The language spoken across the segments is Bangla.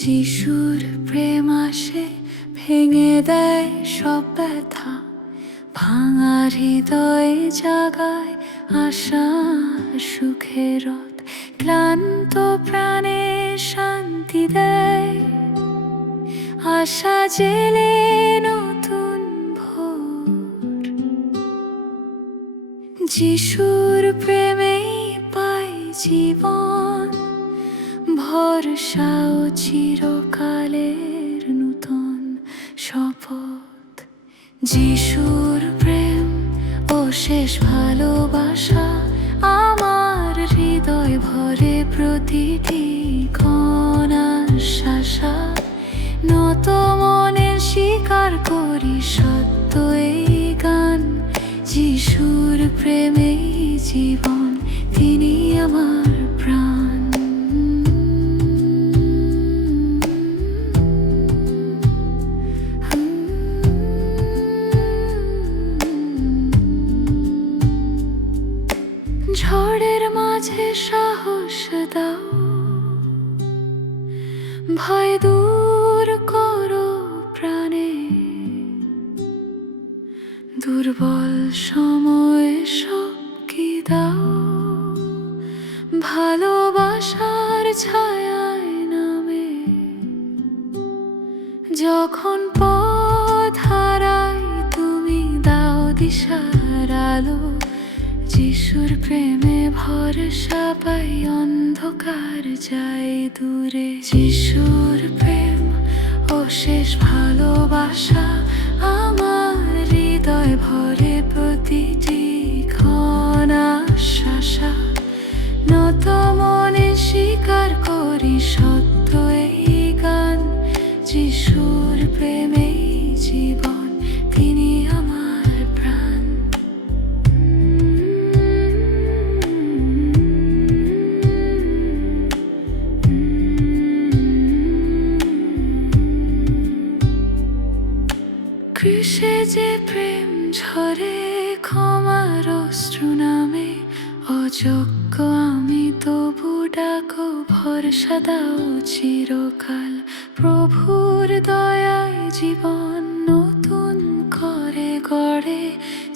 যিশুর প্রেম আসে ভেঙে দেয় সব ব্যথা, ভাঙা হৃদয়ে জাগায় আশা সুখের রথ, ক্লান্ত প্রাণে শান্তি দেয়, আশা জেলে নতুন ভোর। যিশুর প্রেমেই পাই জীবন, ভরসা ও চিরকালের নূতন শপথ। যিশুর প্রেম ও শেষ ভালোবাসা আমার হৃদয় ভরে প্রতিটি ক্ষণ আশা। নত মনে স্বীকার করি সত্য এই গান, যিশুর প্রেমেই জীবন, তিনি আমার প্রাণ। ঝড়ের মাঝে সাহস দাও, ভয় দূর করো প্রাণে, দুর্বল সময়ে শক্তি দাও, ভালোবাসার ছায়ায় নামে। যখন পথ হারাই তুমি দাও দিশার আলো, যিশুর প্রেমে ভরসা পাই অন্ধকার যায় দূরে। যিশুর প্রেম ও শেষ ভালোবাসা আমার হৃদয় ভরে প্রতিটি ক্ষণ আশা। নত মনে স্বীকার করি সত্য এই গান, যিশুর প্রেমেই জীবন, তিনি আমার প্রাণ। ক্রুশে যে প্রেম ঝরে ক্ষমার অশ্রু নামে, অযোগ্য আমি তবু ডাকো ভরসা দাও চিরকাল। প্রভুর দয়ায় জীবন নতুন করে গড়ে,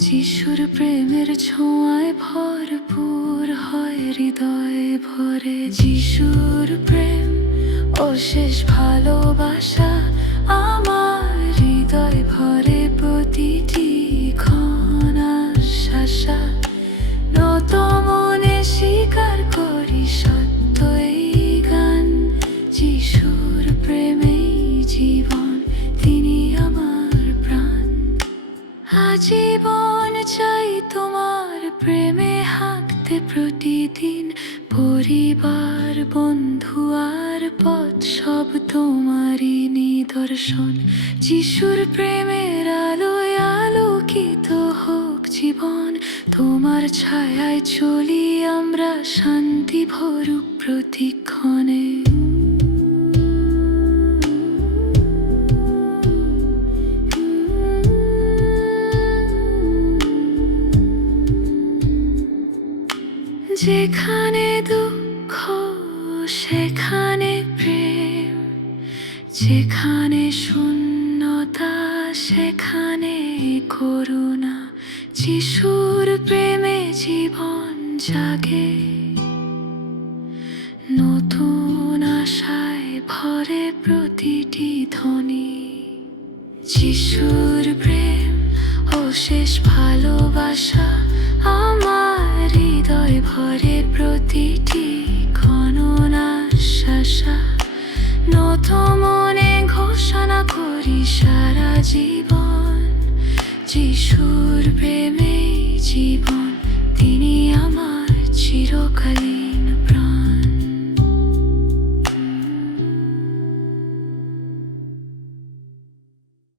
যিশুর প্রেমের ছোঁয়ায় ভরপুর হয় হৃদয়ে ভরে। যিশুর প্রেম ও শেষ ভালোবাসা আমার হৃদয় ভরে প্রতিটি ক্ষণ আশা। নত মনে স্বীকার করি সত্য এই গান, যিশুর প্রেমেই জীবন, তিনি আমার প্রাণ। আজীবন চাই তোমার প্রেমে হাঁকতে প্রতিদিন, পরিবার বন্ধু আর পথ সব তোমারই নিদর্শন। যিশুর প্রেমের আলোয় আলোকিত হোক জীবন, তোমার ছায়ায় চলি আমরা, শান্তি ভরুক প্রতিক্ষণে। যেখানে দুঃখ সেখানে প্রেম, যেখানে শূন্যতা সেখানে করুণা, যিশুর প্রেমে জীবন জাগে, নতুন আশায় ভরে প্রতিটি ধ্বনি। যিশুর প্রেম ও শেষ ভালোবাসা আমার হৃদয় ভরে প্রতিটি ক্ষণ আশা। নত মনে ঘোষণা করি সারা জীবন, যিশুর প্রেমেই জীবন, তিনি আমার চিরকালই।